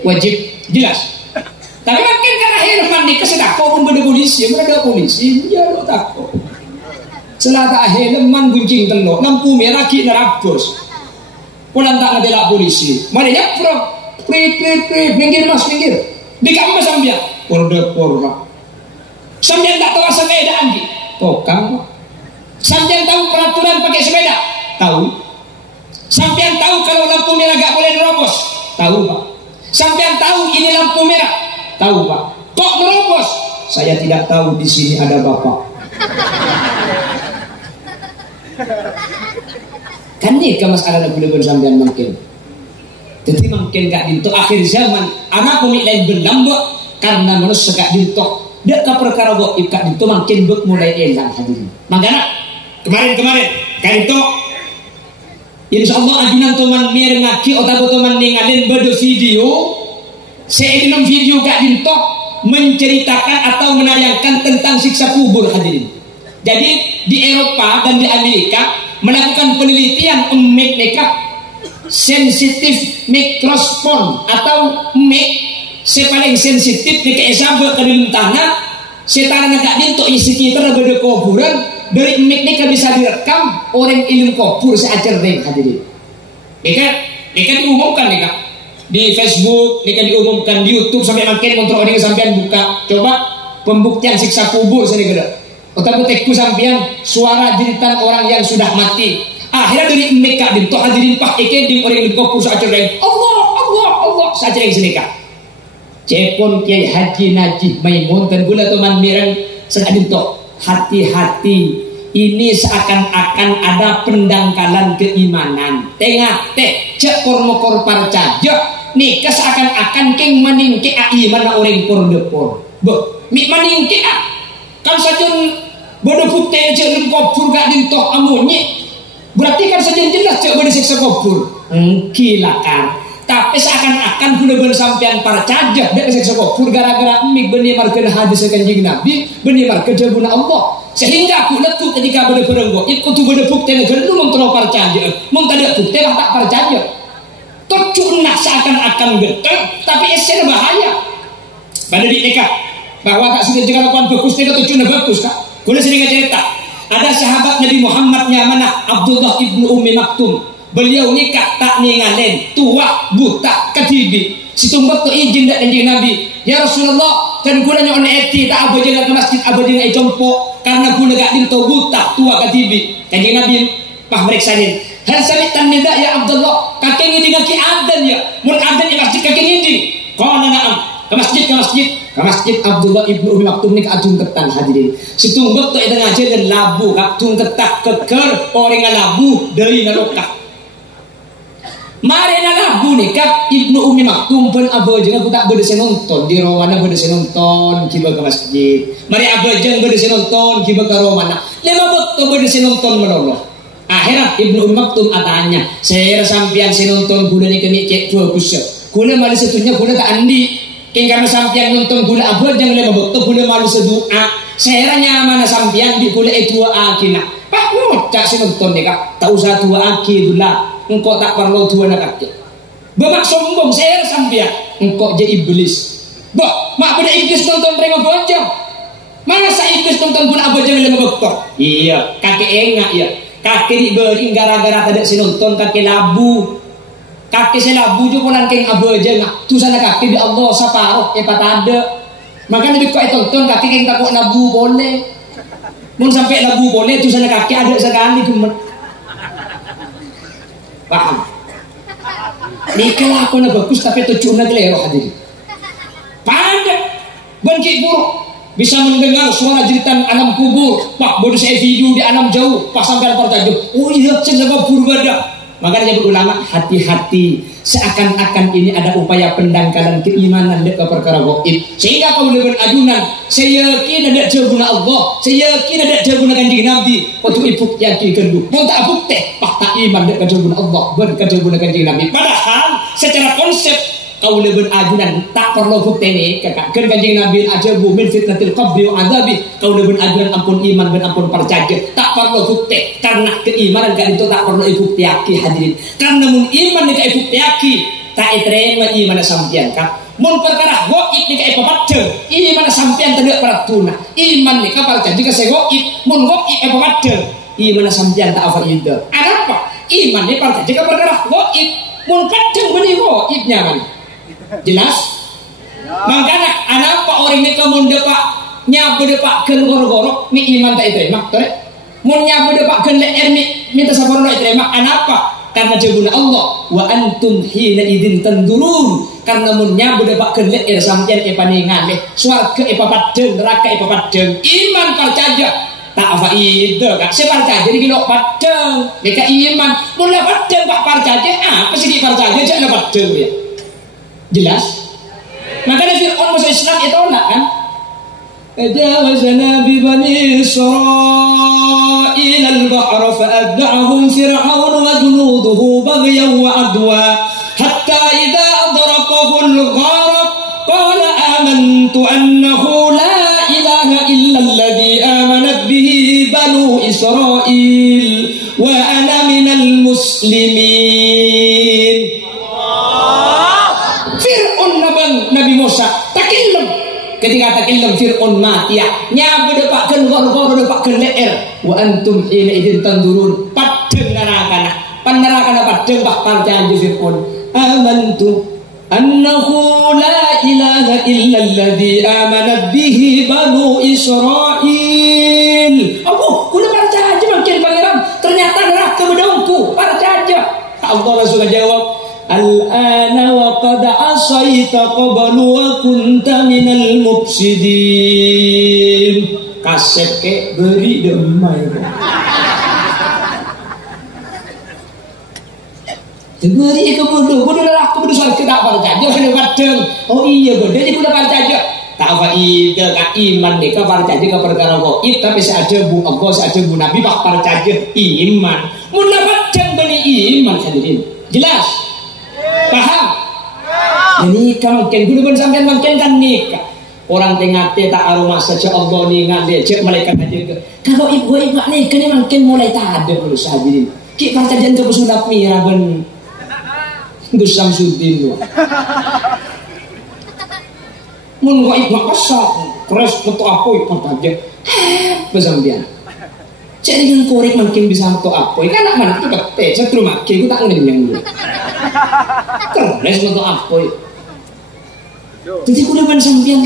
wajib. Jelas. Tapi makin karena helman ni kesedako pun benda polisi, ada polisi, ya lo takut. Selata helman guncing telok, lampu merah ki nerabos. Pulang tak ngedelak polisi. Mari nyaprok, prit, minggir mas, minggir. Di kamar sambian, porda. Sambian tak tahu sepeda andi, pokang. Sambian tahu peraturan pakai sepeda, tahu. Sambian tahu kalau lampu merah gak boleh nerobos, tahu pak. Sampai tahu ini lampu merah, tahu pak. Kok merobos? Saya tidak tahu, di sini ada bapak. Kan ni ke masalah lagu sampean mungkin. Jadi mungkin gak dintok akhir zaman anak pemilik lain berlambak karena manusia gak dintok. Dia ke perkara goib gak dintok mungkin bek mulai elang hadirin. Makanya kemarin kan itu insyaallah ajunan teman mir ngaki atau teman ningalin bedo video. Saya dalam video gak dintok menceritakan atau menayangkan tentang siksa kubur hadirin. Jadi di Eropa dan di Amerika melakukan penelitian mereka sensitif mikrospon atau paling sensitif di keesabel ke dalam tanah setan gak dintok isi kita bedo kuburan dari mereka bisa direkam orang ilmu kubur seajar deh hadirin. Mereka diumumkan di Facebook, mereka diumumkan di YouTube sampai makin kontrol orang sampean buka. Coba pembuktian siksa kubur sini gede. Otak tekku sampean suara jeritan orang yang sudah mati. Akhirnya dari mereka dintok hadirin pak di orang ilmu kubur seajar deh. Allah seajar yang sini kak. Cepon Kiai Haji Najib Maimun dan gula teman mirang sedang dintok. Hati-hati, ini seakan-akan ada pendangkalan keimanan. Tengah cek kormokor parcaja nih seakan-akan keng maningke iman orang pordepor. Mik maningke kan sajen bodoh putih cek lem kubur gak dintok amunyi. Berarti kan sajen jelas cek bodoh siksa kubur. Kilakan. Tapi seakan-akan bener-bener sampean parcaja dak siksa kubur gara-gara mik benih markeun hadis kanjeng Nabi, benih markeun jabuna Allah. Sehingga aku letuk ketika bener-bener goib kudu bener bukti negara lu mau percaya mau tidak bukti lah tak percaya tercuna seakan-akan geteng tapi esnya bahaya pada di eka bahwa tak sudah jika lakukan bagus tidak tercuna bagus kak boleh sering cerita ada sahabat Nabi Muhammad mana Abdullah ibnu Ummi Maktum beliau nikah tak ningalen tua buta ketibi situmbak tu izin dak kanjeng Nabi ya Rasulullah dan guna nyon eti tak abo jangan ke masjid abo jangan jompo karena guna gak dinto buta tua katibi kanjeng Nabi pah meriksain hal samitan nida ya Abdullah kakek ngidi kaki adan ya mun adan di masjid kakek ngidi qala na'am ke masjid Abdullah ibnu Ummi Maktum nik ajung ketan hadirin situmbak tu itu ngaji dan labu kaktung ketak keker orang labu dari neraka. Mari lagu nih kak Ibnu Ummi Maktum pun abajeng aku tak berdesa nonton di Romana berdesa nonton kiba ke masjid. Mari abajeng berdesa nonton kiba ke Romana. Lima waktu berdesa nonton menolong. Akhirnya Ibnu Ummi Maktum atanya saya sampian nonton guna nih kami cek dua kusya. Guna malu setunya guna tak andi. Keng kami sampian nonton guna abajeng lima waktu guna malu sedua. Saya nyaman sampian di guna dua akina. Pak ngocak nonton nih kak. Tak usah dua aki dula. Engkau tak perlu dua nak kaki. Bemak sombong saya sampai engkau jadi iblis. Mak pada iblis nonton terima bocor. Mana saya iblis nonton pun apa jangan lama bocor. Iya, kaki engak ya. Kaki diberi gara-gara tidak si nonton kaki labu. Kaki saya labu juga pulang keng abu aja nak. Tu sana kaki di Allah saparok ya ada. Makanya lebih kau tonton kaki keng takut labu boleh. Mun sampai labu boleh tu sana kaki ada sekali gemet. Paham? Nikah aku nak bagus tapi tujuannya kelero hadir. Pandai, benci buruk bisa mendengar suara jeritan alam kubur. Pak, bodoh saya video di alam jauh, pas sampai pertanyaan. Oh iya, saya kubur badak. Makanya jadi ulama hati-hati, seakan-akan ini ada upaya pendangkalan keimanan dek perkara gaib. Sehingga kau lebih ajunan, saya yakin ada jawabna Allah, saya yakin ada jawabna kanjeng Nabi. Waktu ibu yakin kendu, mau tak bukti, fakta iman dek jawabna Allah, berkejawabna kanjeng Nabi. Padahal secara konsep kau lebih ajunan tak perlu bukti ni kakak kan kanjeng Nabi ajabu min fitnatil qabri wa adzabi. Kau lebih ajunan ampun iman dan ampun percaya tak perlu bukti karena keimanan kan itu tak perlu bukti aki hadirin karena mun iman ni kai bukti aki tak terima iman sampean kak mun perkara gaib ni kai papadeng iman sampean tidak paratuna iman ni ka percaya jika saya gaib mun gaib papadeng iman sampean tak apa itu apa iman ni percaya jika perkara gaib mun kadang benih gaibnya man jelas makanya anapa orang ni kamu depak nyabu depak ken goro-goro mi iman tak terima tore mun nyabu depak ken leer mi minta sabar tak terima anapa karena jabuna Allah wa antum hina idzin tandurun karena mun nyabu depak ken leer sampeyan paningan swarga papadeng neraka papadeng iman percaya tak apa itu kak saya percaya jadi kilo padeng mereka iman mun padeng pak percaya apa sih percaya jangan padeng ya jelas makanya Fir'aun masuk Islam itu nak kan tajawazna bi bani Israil al-bahr fa'ad'ahum fir'aun wa junuduhu baghyan wa adwa hatta idza adrakahu al-gharq qala amantu annahu la ilaha illa alladhi amanat bihi banu Israil wa ana minal muslimin. Nabi Musa takillam ketika takillam Fir'aun mati ya nyabu depakkan gor-gor depakkan leer wa antum hina idzin tandurun padeng neraka padeng bak parjanji Fir'aun amantu annahu la ilaha illa alladhi amanat bihi banu Israil aku kuda parjanji makin pangeran ternyata neraka bedongku parjanji Allah langsung jawab al-ana wa qad asaita qablu wa kunta minal mufsidin kasep ke beri demai beri ke bodoh lah aku bodoh soal kita percaya kan padeng oh iya bodoh jadi udah percaya tak apa itu kak iman deh ke percaya ke perkara gaib tapi saja bu Allah saja bu Nabi pak percaya iman mun padeng beli iman hadirin jelas paham? Nikah makin dulu pun sampai makin kan nikah. Orang tengah tak aroma saja Allah ni ngade cek malaikat aja ke. Kalau ibu-ibu nikah ni makin mulai tak ada dulu sahaja. Ki percayaan tu sudah mira ben. Gus Samsudin tu. Mun kau ibu kasar, keras foto apa ibu percaya. Pesambian. Jadi yang korek makin bisa foto apa? Kan nak mana tu kata setru makin aku tak ngenyang dulu. Keras foto apa? Jadi kuda ban sambian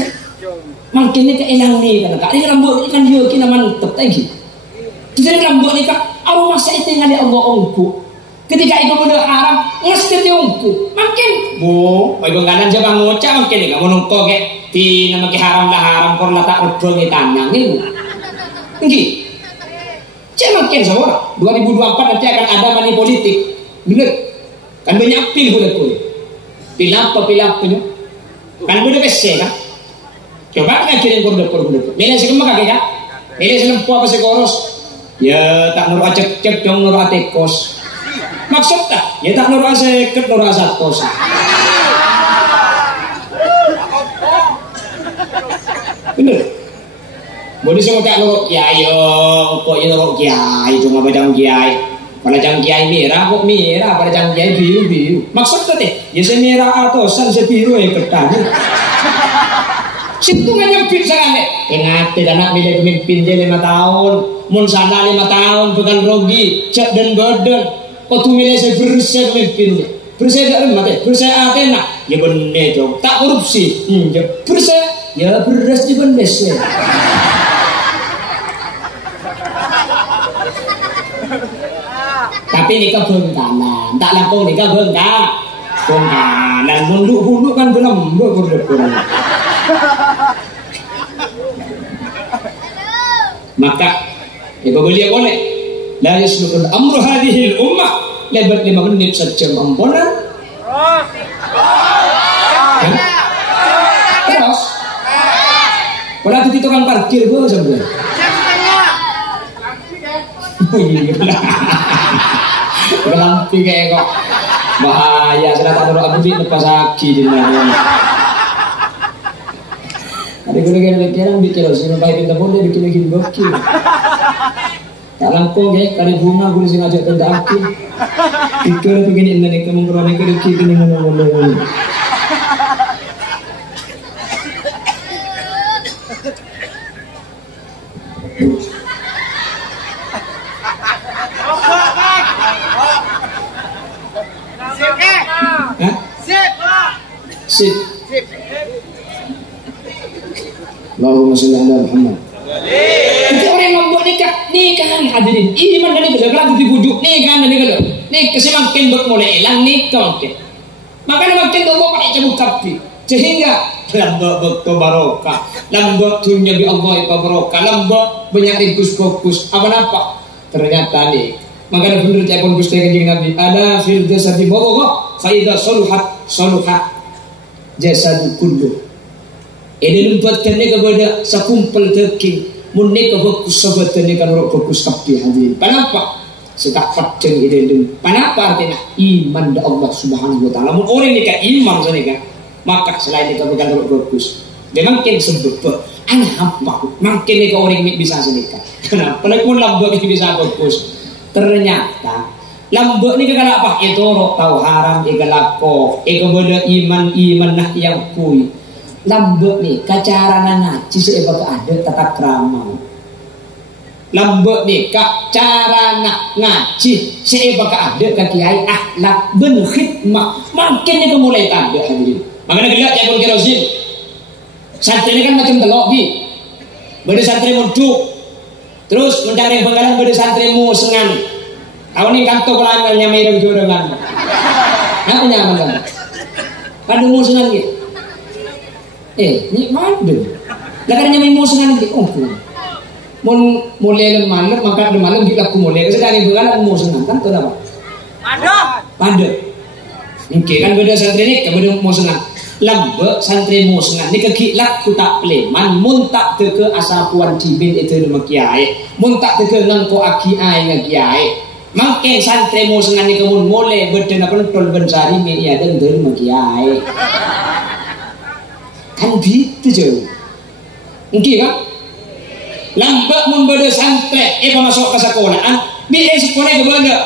makinnya keelang ni kan kak ini rambut kan dia kena mantep lagi. Jadi rambut ni kak aroma saya tinggal di Allah ongku. Ketika itu benda haram mesti dia ongku. Makin bu, bagi kanan jangan ngocak makin ni kamu nongko ke ti nama ke haram lah haram kor letak udro ni tanang ni. Enggih. Cek makin semua 2024 nanti akan ada money politik bener kan banyak pil pil apa punya kan boleh besi kan coba kan kirim kode milih sih kemana kakek kan milih sih lempu apa sih koros ya tak nurut cek dong nurut tekos maksud tak ya tak nurut seket nurut satos bener boleh semua tak nurut kiai kok ini nurut kiai cuma badang kiai pada jang kiai merah kok merah pada jang kiai biru maksud teh ya saya merah atau san biru yang ketan situ nyempit sangat ingat tidak nak milih pemimpin dia 5 tahun mun sana 5 tahun bukan rugi cek dan badan kok tu milih saya bersih pemimpinnya bersih tak remah bersih Athena ya bener jom tak korupsi bersih ya beres di bener tapi nikah bengkanan tak langsung nikah bengkanan munduk kan belum maka ibu beliau boleh la yasluhul amru hadhihi al-ummah lebat 5 menit sejam ampunan. Terus kalau itu tukang parkir gue sebenarnya. Gelampi kayak kok bahaya. Sudah tak tahu apa sih lepas kaki di mana. Ada kira-kira bikin sih sampai pintar pun dia bikin gokil. Tak langkung ya, kali bunga gue sih ngajak tentang aki. Pikir begini ini kamu berani kerja ini ngomong-ngomong. Sip. Allahumma sholli ala Muhammad. Itu orang membuat nikah hadirin. Ini mana nih kalau lagi dibujuk nikah nih kesemakin mulai hilang nikah makin. Makanya makin Allah pakai cabut kapi sehingga lambak barokah, lambak dunia bi Allah itu barokah, lambak banyak ringkus fokus apa ternyata nih. Makanya benar cakap Gusti Kanjeng Nabi ada fil jasadi mudghah fa idza saluhat jasadu kullu. Ini membuatkan kepada sekumpul daging munik fokus sahabatnya kan fokus kapi hadirin. Kenapa? Setakat jeng ini. Kenapa artinya iman da Allah Subhanahu Wa Taala. Mun orang ini kan iman sana kan, maka selain itu bukan fokus. Memang kan sebab anak apa? Makin ni orang ini bisa senikah. Kenapa? Pun lambak ini bisa fokus. Ternyata lambak ni kalau apa? Itu orang tahu haram, ikalako, ikaboda iman nah yang kui. Lambek nih kacarana ngaji seeba ada tata krama. Lambek nih kacarana ngaji seeba ada kiai akhlak ben khidmah. Makin nih mulai tanda hadirin. Makanya kita ya pun kerosir. Santri ini kan macam telok bi. Beda santri muduk. Terus mencari penggalan beda santri musengan. Tahu nih kantor pelangannya mereng jodohan. Apa nyaman kan? Padu musengan gitu. Ni madem. Lakarnya may musengan di pun. Mun mulai malam maka di malam kita aku mulai. Kasi dari bulan musengan kan tu apa? Pada. Oke kan beda santri ni kemudian musengan. Lambe santri musengan ni kekilak ku tak pleman mun tak teke asapuan cibin itu nama kiai. Mun tak teke ngangko aki ai ngakiai. Mangke santri musengan ni kemun mulai berdena pentol bensari mi iya den nama kiai. Kan gitu jauh. Mungkin kan? Lambat membeda santri, masuk ke sekolahan, biar sekolah kepada,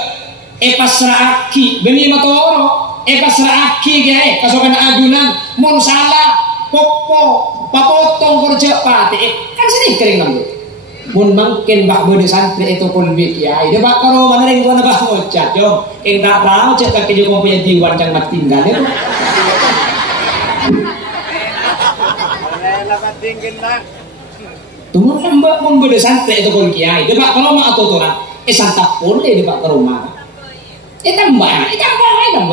pasrah aki, beni matoro, pasrah aki gaya, kasukan adunan, mon salah, popo, papotong kerja pati, kan sini kering lagi. Mun mungkin bak beda santri itu pun biaya, dia bak kalau mana yang tuan bak ngocak, jom, tak tahu cek kaki juga punya diwan jangan tinggal itu. Tumun hamba membeda santri itu pun kiai. Dia pak kalau mak atau orang, santap pun dia pak ke rumah. Tambah,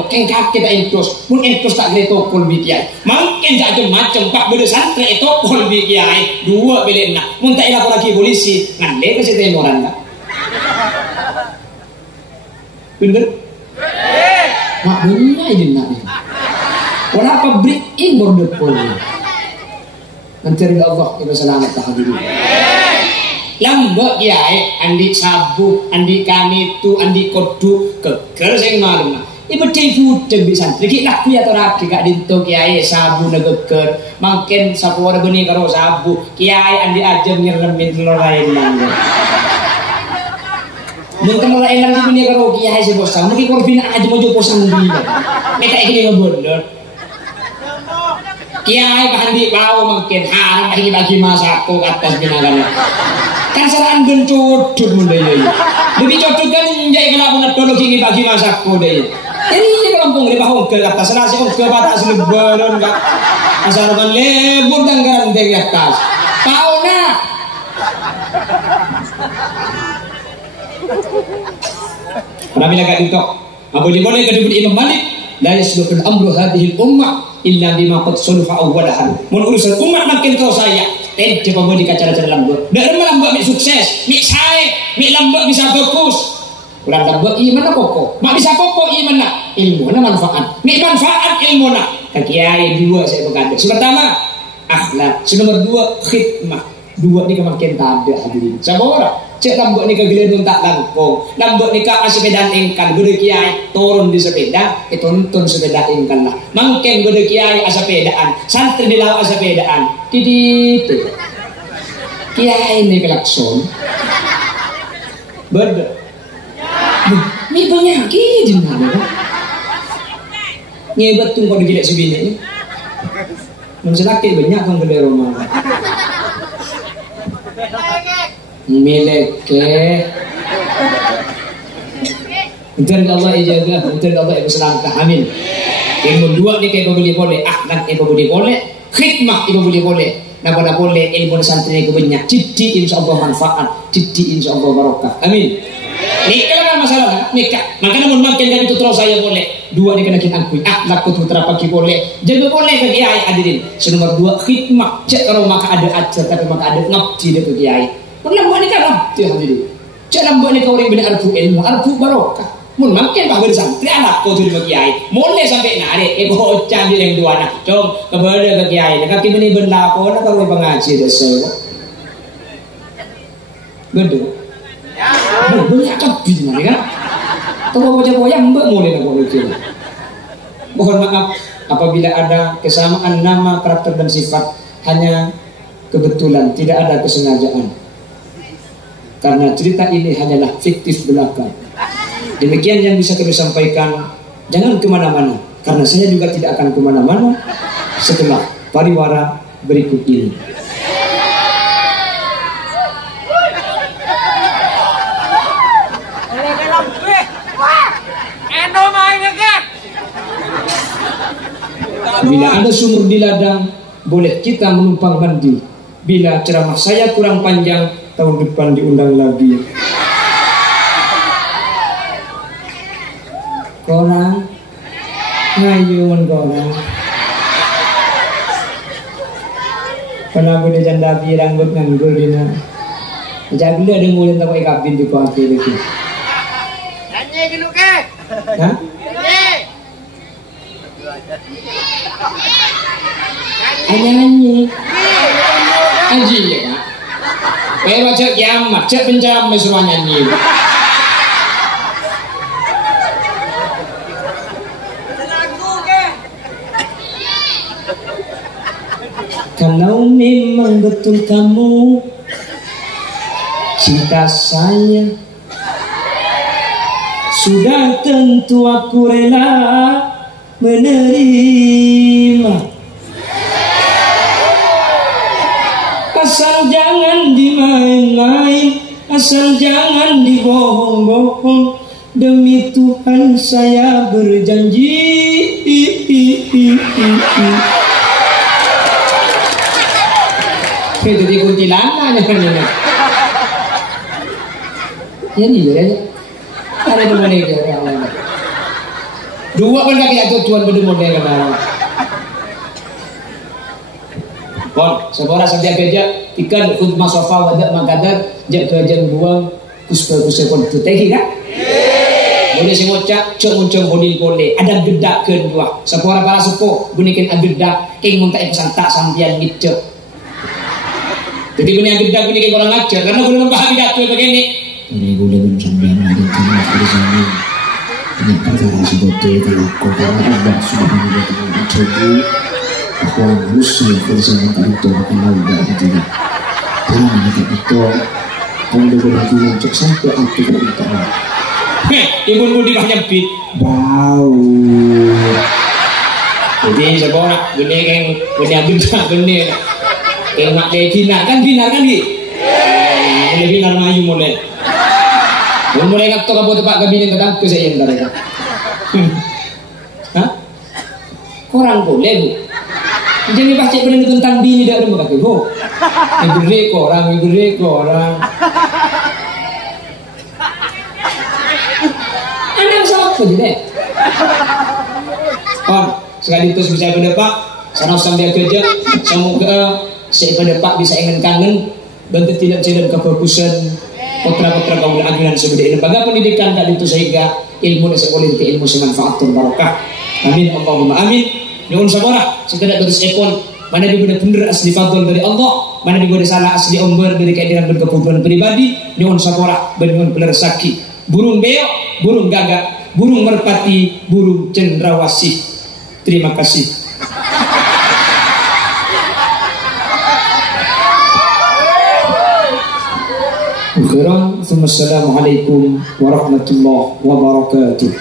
kengkak kita entus, pun entus tak greto pun kiai. Makin macam pak beda santri itu pun kiai. Dua beli nak, mun tak lapor lagi polisi, ngandek ke situ orang tak. Bener? Mak benar ini nak. Orang pabrik ini border pun. Mencari Allah itu selamat hadirin. Lambak kiai, andi sabu, andi kanitu, andi kodu, keker sing malum. Ibu tipu tembi santri, kita laku ya toraki kak dinto kiai sabu na keker, makin sapu orang benih karo sabu, kiai andi aja nyerlemin telur lain nangga. Mungkin telur lain nangga benih karo kiai si bosang, mungkin korbina aja mau jopo sanggup. Mereka ini ngebondor. Kiai bahandi bau mungkin haram ini bagi masaku ke atas binatang. Kan serang gencudut mulai ya. Lebih cocok kan jadi kalau pun tolong ini bagi masaku deh. Jadi ini kampung di bawah ke atas nasi ke batas lebaran kan. Asal kan lebur dan garam di atas. Tahu nak? Nabi nak itu. Apa boleh kedua Imam Malik? La yasluhul amru hadhil ummah illa bima qad sulha awwalahan. Mun urusan umat makin kau saya, coba boleh cara-cara lambak. Dak lemah lambak mi sukses, mi sae, mi lambak bisa bagus. Ulang tambah iman na pokok. Mak bisa pokok iman na ilmu na manfaat. Ni manfaat ilmu na. Kakiai dua saya berkata. Pertama akhlak. Nomor dua khidmah. Dua ni kemakin tak ada hadirin. Sabora. Cek lambok ni kegelendung tak langkong. Lambok ni ka sepeda engkan gede kiai turun di sepeda, tuntun sepeda engkan lah. Mangken gede kiai sepedaan, santri di lawa sepedaan. Didit. Kiai ni kelakson. Beda. Ni penyakit di mana? Ngebat tu kau digilek sebini ni. Menselaki banyak kan gede rumah. Mileke Betul Allah ijaga, betul Allah ibu selangkah, amin. Yang dua ni kayak boleh boleh, akhlak ibu boleh boleh, khidmah ibu boleh boleh. Napa boleh ilmu santri ibu banyak, jadi insya Allah manfaat, jadi insya Allah barokah, amin. Nikah kan masalah, nikah. Makanya mau makin dari itu terus saya boleh. Dua ni kena kita akui, akhlak putra pagi boleh, jadi boleh ke kiai hadirin. Nomor dua khidmah, cek kalau maka ada ajar tapi maka ada ngabdi dia ke kiai. Lambat ni kan rabti hadirin. Cak lambat ni kau orang bina arfu ilmu, arfu barokah. Mun makin bahagia santri anak kau tu di kiai. Mulai sampai nak ego ocang di yang dua nak. Jom kepada ke kiai. Nak kaki ni benda kau nak kau pengaji dasar. Betul. Banyak kapi ni kan. Kau baca yang mulai nak kau kira. Mohon maaf apabila ada kesamaan nama, karakter dan sifat hanya kebetulan, tidak ada kesengajaan. Karena cerita ini hanyalah fiktif belaka. Demikian yang bisa kami sampaikan. Jangan kemana-mana, karena saya juga tidak akan kemana-mana setelah pariwara berikut ini. Bila ada sumur di ladang, boleh kita menumpang mandi. Bila ceramah saya kurang panjang, tahun depan diundang lagi. Korang ngayun korang. Pernah boleh janda rambut nganggur dina. Jadi ada mulai tak pakai kabin di kuat lagi. Nyanyi dulu ke? Hah? Nyanyi. Anji ya kan? Kayak baca kiamat, cek pencam suruh nyanyi. Kalau memang betul kamu cinta saya, sudah tentu aku rela menerima. Asal jangan dimain-main, asal jangan dibohong-bohong. Demi Tuhan saya berjanji. Jadi kuntilanak ya. Ya ni je. Ada dua lagi orang. Dua pun lagi ada tuan berdua model kan. Bon, seborang saja kerja ikan khutbah sofa wadah makadat jak kerja buang kuspa-kuspa pun tu tegi kan? Boleh sengocak ceng-ceng boleh ada gedak kedua. Seborang para sepuh bunikan agedak king muntak pesan tak sampian ngicek. Jadi punya gedak ini orang ngajar karena boleh membahas pidato begini. Ini boleh mencampaikan ada tanah bersama. Ini perkara sebetulnya kalau kau Allah sudah menyebutkan mencoba bahwa manusia bersama itu akan lawan hatinya. Karena mereka itu kalau dia berhubungan cek sampai aku beritahu. Ibu di banyak bit Bau. Jadi seborang gede yang punya gedak gede. Emak kayak binar kan di mulai binar mayu mulai ngatok apa tempat kabinin ketang ke saya entar ya. Hah? Korang boleh bu jadi pasti pernah tentang bini dah ada pakai bu ibu orang anak siapa jadi sekali terus bisa berdepak sana sambil kerja semoga saya pada Pak bisa ingin kangen bantu tidak jalan kebagusan putra-putra kaum agilan sebeda lembaga pendidikan dan itu sehingga ilmu dan sekolah ilmu semanfaatun barakah. Amin Allahumma amin. Nyuwun sabarah sekedar terus epon mana benar-benar asli fadl dari Allah, mana salah asli omber dari kehadiran berkebutuhan pribadi. Nyuwun sabarah ben nyuwun belerasaki. Burung beok, burung gagak, burung merpati, burung cendrawasih. Terima kasih. Assalamualaikum warahmatullahi wabarakatuh.